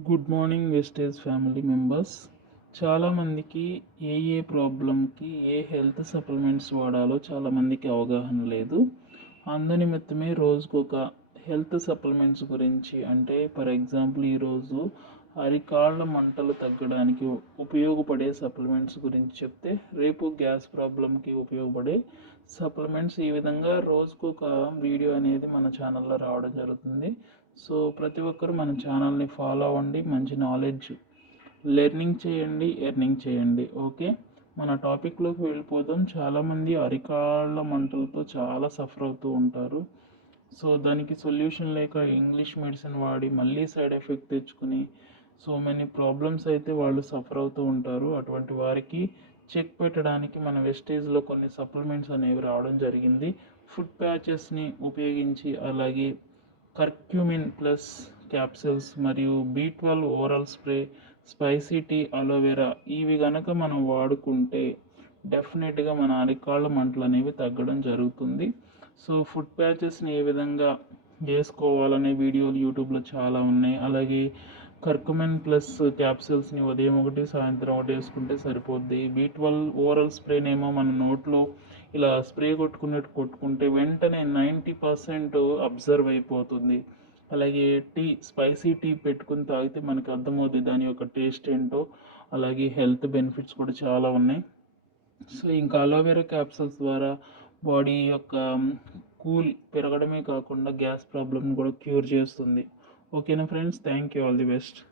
Good morning Vestige family members చాలామందికి ఏ ఏ ప్రాబ్లంకి ఏ హెల్త్ సప్లిమెంట్స్ వాడాలో చాలామందికి అవగాహన లేదు. అందునిమిత్తమే రోజుకు రోజుకొక హెల్త్ సప్లిమెంట్స్ గురించి అంటే ఫర్ ఎగ్జాంపుల్ ఈరోజు అరికాళ్ళ మంటలు తగ్గడానికి ఉపయోగపడే సప్లిమెంట్స్ గురించి చెప్తే రేపు గ్యాస్ ప్రాబ్లంకి ఉపయోగపడే సప్లిమెంట్స్ ఈ విధంగా రోజుకు ఒక వీడియో అనేది మన ఛానల్లో రావడం జరుగుతుంది. సో ప్రతి ఒక్కరు మన ఛానల్ని ఫాలో అవ్వండి. మంచి నాలెడ్జ్ లెర్నింగ్ చేయండి ఎర్నింగ్ చేయండి. ఓకే? మన టాపిక్లోకి వెళ్ళిపోదాం. చాలామంది అరికాళ్ళ మంటలతో చాలా సఫర్ అవుతూ ఉంటారు. సో దానికి సొల్యూషన్ లేక ఇంగ్లీష్ మెడిసిన్ వాడి మళ్ళీ సైడ్ ఎఫెక్ట్ తెచ్చుకుని సో మెనీ ప్రాబ్లమ్స్ అయితే వాళ్ళు సఫర్ అవుతూ ఉంటారు. అటువంటి వారికి చెక్ పెట్టడానికి మన వెస్టేజ్లో కొన్ని సప్లిమెంట్స్ అనేవి రావడం జరిగింది. ఫుడ్ ప్యాచెస్ని ఉపయోగించి అలాగే కర్క్యూమిన్ ప్లస్ క్యాప్సిల్స్ మరియు B twelve oral spray spicy tea aloe vera ఇవి గనక మనం వాడుకుంటే డెఫినెట్గా మన అరికాళ్ళ మంటలు అనేవి తగ్గడం జరుగుతుంది. సో ఫుడ్ ప్యాచెస్ని ఏ విధంగా వేసుకోవాలనే వీడియోలు యూట్యూబ్లో చాలా ఉన్నాయి. అలాగే కర్కుమెన్ ప్లస్ క్యాప్సిల్స్ని ఉదయం ఒకటి సాయంత్రం ఒకటి వేసుకుంటే సరిపోద్ది. బీ ట్వెల్వ్ ఓరల్ స్ప్రేనేమో మన నోట్లో ఇలా స్ప్రే కొట్టుకున్నట్టు కొట్టుకుంటే వెంటనే నైంటీ పర్సెంట్ అబ్జర్వ్ అయిపోతుంది. అలాగే టీ స్పైసీ టీ పెట్టుకుని తాగితే మనకు అర్థమవుతుంది దాని యొక్క టేస్ట్ ఏంటో. అలాగే హెల్త్ బెనిఫిట్స్ కూడా చాలా ఉన్నాయి. సో ఇంకా అలోవెరా క్యాప్సూల్స్ ద్వారా బాడీ యొక్క కూల్ పెరగడమే కాకుండా గ్యాస్ ప్రాబ్లమ్ కూడా క్యూర్ చేస్తుంది. okay now friends thank you. All the best.